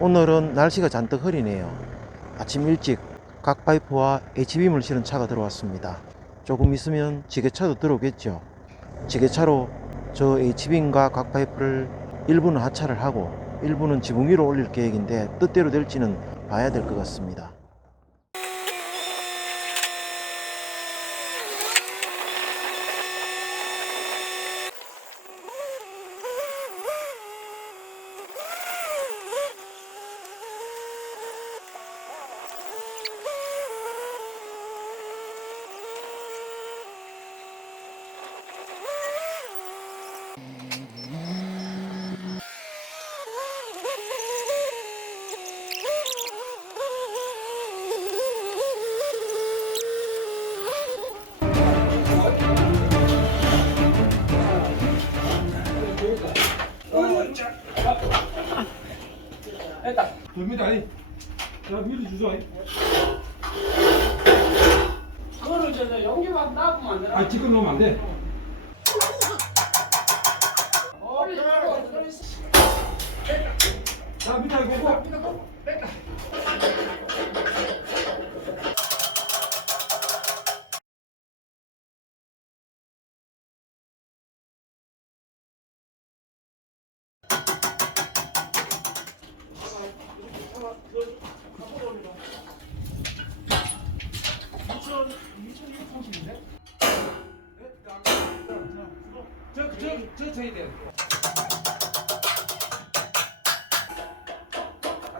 오늘은 날씨가 잔뜩 흐리네요. 아침 일찍 각 파이프와 H빔을 실은 차가 들어왔습니다. 조금 있으면 지게차도 들어오겠죠. 지게차로 저 H빔과 각 파이프를 일부는 하차를 하고 일부는 지붕 위로 올릴 계획인데 뜻대로 될지는 봐야 될 것 같습니다. 됩니다. 자, 위로 주소. 그거를 저 용기만 놔두면 안 되나? 아, 지금 넣으면 안 돼. 자, 밑에 보고. 저 쳐야 돼.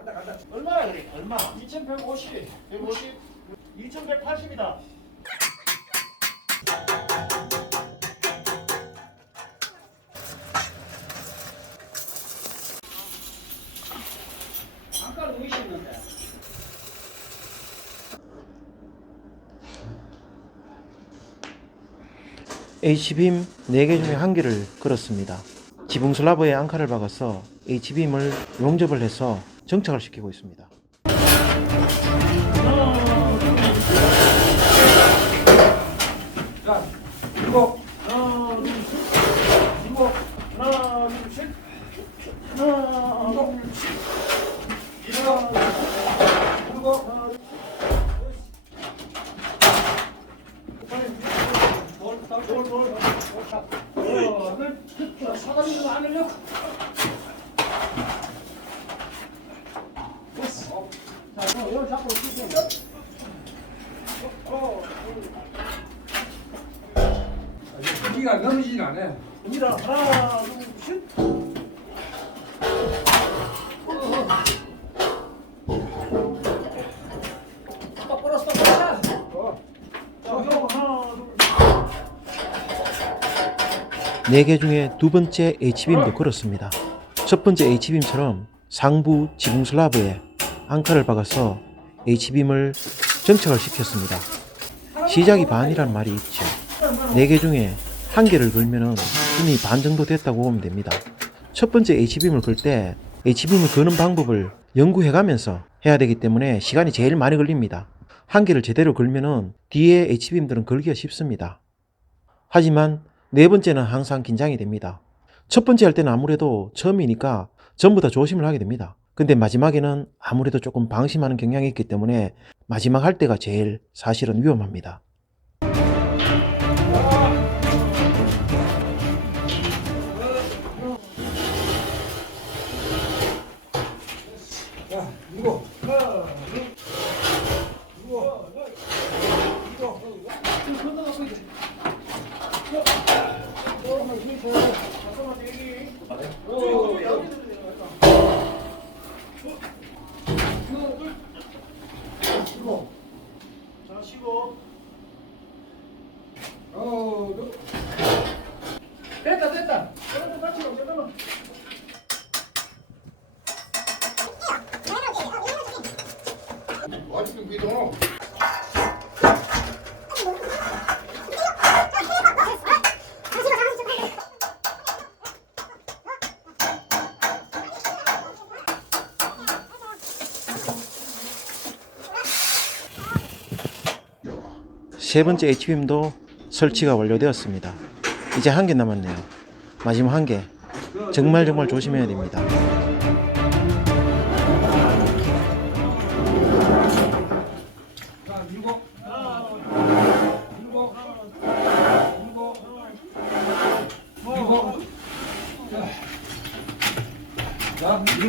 간다. 얼마야 그래? 얼마? 2150. 150? 2180이다. 아까는 50인데. H빔 4개 중에 1개를 걸었습니다. 지붕 슬라브에 앙카를 박아서 H빔을 용접을 해서 정착을 시키고 있습니다. 자, 그리고 하나, 둘, 셋. 이거 하나, 둘, 셋. 하나, 둘, 셋. 이거 그리고 사다리는 안 흘려. 자, 이거 잡고 있을게요. 기가 넘어지진 않아. 입니다. 하나, 둘, 셋. 딱 걸었어, 딱 걸었어. 자, 형, 하나, 둘. 4개 중에 두 번째 H빔도 걸었습니다. 첫 번째 H빔처럼 상부 지붕 슬라브에 앙카를 박아서 H빔을 정착을 시켰습니다. 시작이 반이란 말이 있죠. 4개 중에 1개를 걸면은 이미 반 정도 됐다고 보면 됩니다. 첫 번째 H빔을 걸 때 H빔을 거는 방법을 연구해가면서 해야 되기 때문에 시간이 제일 많이 걸립니다. 1개를 제대로 걸면은 뒤에 H빔들은 걸기가 쉽습니다. 하지만 4번째는 항상 긴장이 됩니다. 첫 번째 할 때는 아무래도 처음이니까 전부 다 조심을 하게 됩니다. 근데 마지막에는 아무래도 조금 방심하는 경향이 있기 때문에 마지막 할 때가 제일 사실은 위험합니다. 자, 이거 자, 쉬고. 됐다. 그래도 같이 가, 잠깐만. 아직도 믿어. 세 번째 H빔도 설치가 완료되었습니다. 이제 1개 남았네요. 마지막 1개. 정말 조심해야 됩니다.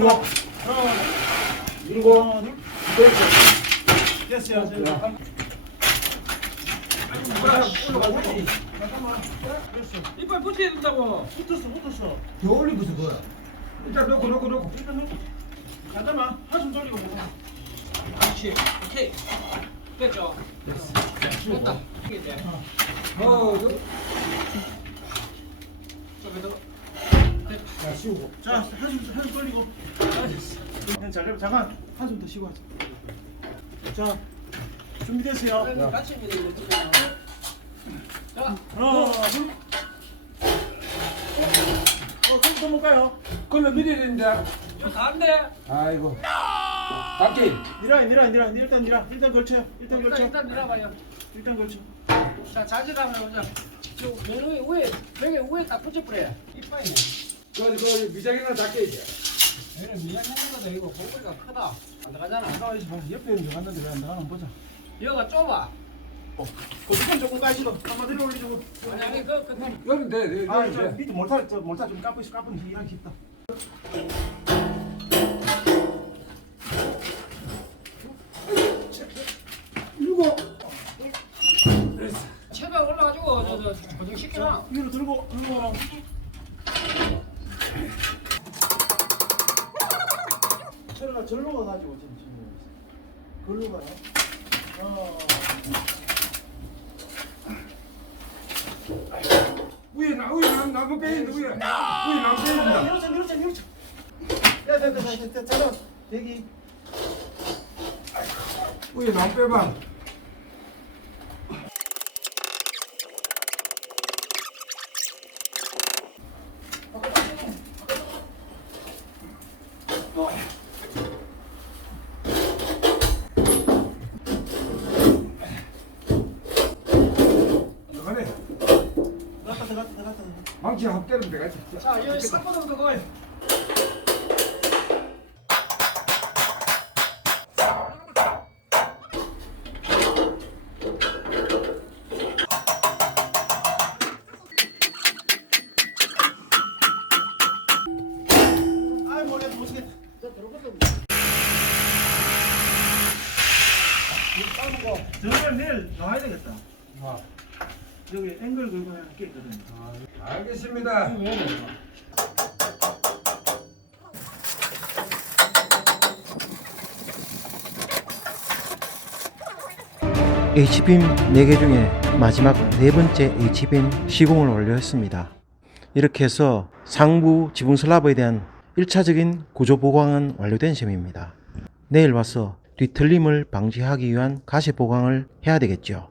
돌리고. 하나, 밀고. 하나, 둘. 됐어요. 야. 잠깐만. 됐어. 이빨 붙여야 된다고. 붙었어. 더 올리고서 그거야. 일단 넣고. 일단 놓고. 잠깐만. 한숨 돌리고. 그렇지. 오케이. 됐죠? 됐다. 이게 돼. 더. 좀 더. 자, 씌우고. 자, 한숨 돌리고. 그냥 잘 잠깐 한숨 더 쉬고 하자. 자, 준비됐어요. 같이 있는 거 자, 하나, 둘. 더 볼까요? 그러면 밀어야 되는데. 이거 다 안 돼. 아이고. 닫기. 니라. 일단 걸쳐요. 일단 밀어봐요. 일단 걸쳐. 자, 자질하면 보자. 저 위에 벽에 위에 딱 붙여버려. 이빨이네. 그 미장이나 닫게 이제. 얘는 미약한 거다. 이거 공부가 크다. 안 들어가잖아. 옆에 있는 거 갔는데 왜 안 나가나 보자. 여기가 좁아. 고추장 조금 까시고 한번 내려 올리고. 아니 여면 돼. 아, 저 밑에 몰타 좀 까쁘니 이랑 깊다. 밀고. 체가 올라가지고 저 고정시키나. 위로 들고 오라. 철가 절로 가가지고 지금 걸로 가요. 위에 나무 빼인다 위에 나무 빼인다. 밀어쳐. 야, 잠깐 대기. 위에 나무 빼봐. 들어가네. 들어갔다. 망치 합 때리면 되겠지. 자, 여기 싹보다 더 거야. 아이 몰라 못쓰겠다. 들어갈 내일 나와야 되겠다. 여기 앵글 긁고 하는 게 있거든. 알겠습니다. H빔 4개 중에 마지막 네 번째 H빔 시공을 완료했습니다. 이렇게 해서 상부 지붕 슬라브에 대한 1차적인 구조 보강은 완료된 셈입니다. 내일 와서 뒤틀림을 방지하기 위한 가시 보강을 해야 되겠죠.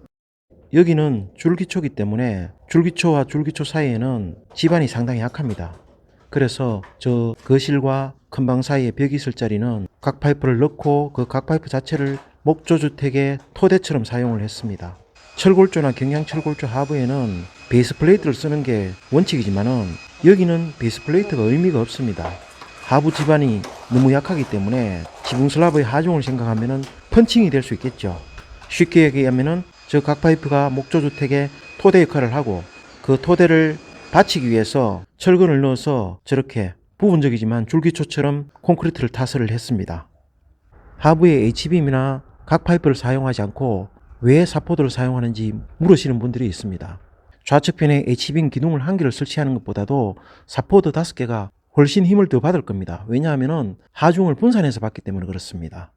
여기는 줄기초기 때문에 줄기초와 줄기초 사이에는 지반이 상당히 약합니다. 그래서 저 거실과 큰 방 사이에 벽이 있을 자리는 각파이프를 넣고 그 각파이프 자체를 목조주택의 토대처럼 사용을 했습니다. 철골조나 경량철골조 하부에는 베이스 플레이트를 쓰는 게 원칙이지만은 여기는 베이스 플레이트가 의미가 없습니다. 하부 지반이 너무 약하기 때문에 지붕 슬라브의 하중을 생각하면은 펀칭이 될 수 있겠죠. 쉽게 얘기하면은 저 각파이프가 목조주택의 토대 역할을 하고 그 토대를 받치기 위해서 철근을 넣어서 저렇게 부분적이지만 줄기초처럼 콘크리트를 타설을 했습니다. 하부에 H빔이나 각파이프를 사용하지 않고 왜 사포드를 사용하는지 물으시는 분들이 있습니다. 좌측편에 H빔 기둥을 한 개를 설치하는 것보다도 사포드 5개가 훨씬 힘을 더 받을 겁니다. 왜냐하면 하중을 분산해서 받기 때문에 그렇습니다.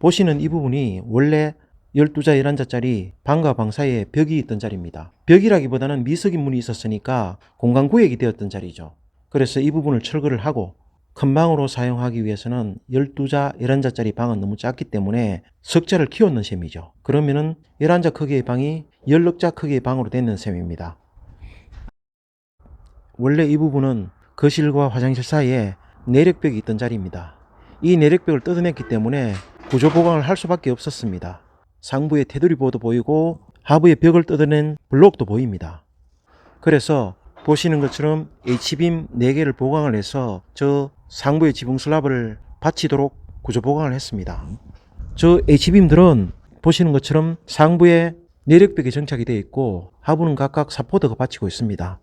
보시는 이 부분이 원래 12자 11자짜리 방과 방 사이에 벽이 있던 자리입니다. 벽이라기보다는 미석인 문이 있었으니까 공간 구역이 되었던 자리죠. 그래서 이 부분을 철거를 하고 큰 방으로 사용하기 위해서는 12자 11자짜리 방은 너무 작기 때문에 석자를 키웠는 셈이죠. 그러면은 11자 크기의 방이 16자 크기의 방으로 되는 셈입니다. 원래 이 부분은 거실과 화장실 사이에 내력벽이 있던 자리입니다. 이 내력벽을 뜯어냈기 때문에 구조 보강을 할 수밖에 없었습니다. 상부에 테두리보도 보이고 하부의 벽을 뜯어낸 블록도 보입니다. 그래서 보시는 것처럼 H빔 4개를 보강을 해서 저 상부의 지붕 슬라브를 받치도록 구조 보강을 했습니다. 저 H빔들은 보시는 것처럼 상부에 내력벽이 정착이 되어 있고 하부는 각각 사포드가 받치고 있습니다.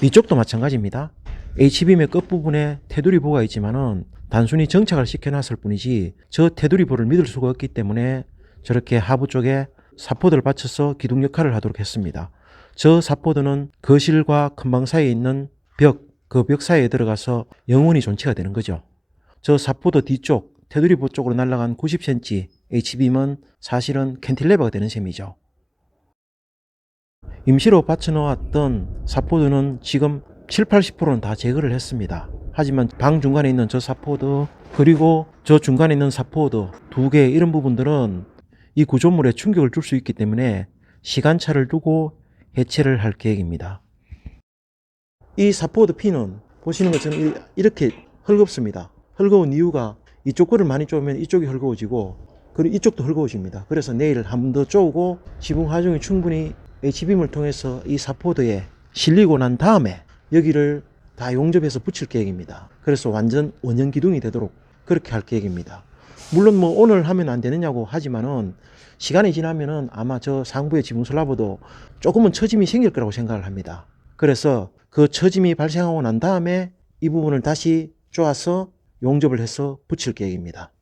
위쪽도 마찬가지입니다. H빔의 끝부분에 테두리 보가 있지만은 단순히 정착을 시켜놨을 뿐이지 저 테두리 보를 믿을 수가 없기 때문에 저렇게 하부 쪽에 사포드를 받쳐서 기둥 역할을 하도록 했습니다. 저 사포드는 거실과 큰방 사이에 있는 그 벽 사이에 들어가서 영원히 존치가 되는 거죠. 저 사포드 뒤쪽 테두리 보 쪽으로 날아간 90cm H빔은 사실은 캔틸레버가 되는 셈이죠. 임시로 받쳐놓았던 사포드는 지금 70~80%는 다 제거를 했습니다. 하지만 방 중간에 있는 저 사포드 그리고 저 중간에 있는 사포드 두 개 이런 부분들은 이 구조물에 충격을 줄 수 있기 때문에 시간차를 두고 해체를 할 계획입니다. 이 사포드 핀은 보시는 것처럼 이렇게 헐겁습니다. 헐거운 이유가 이쪽 거를 많이 쪼으면 이쪽이 헐거워지고 그리고 이쪽도 헐거워집니다. 그래서 내일 한 번 더 쪼우고 지붕 하중이 충분히 H빔을 통해서 이 사포드에 실리고 난 다음에 여기를 다 용접해서 붙일 계획입니다. 그래서 완전 원형 기둥이 되도록 그렇게 할 계획입니다. 물론 뭐 오늘 하면 안 되느냐고 하지만은 시간이 지나면은 아마 저 상부의 지붕 슬라브도 조금은 처짐이 생길 거라고 생각을 합니다. 그래서 그 처짐이 발생하고 난 다음에 이 부분을 다시 쪼아서 용접을 해서 붙일 계획입니다.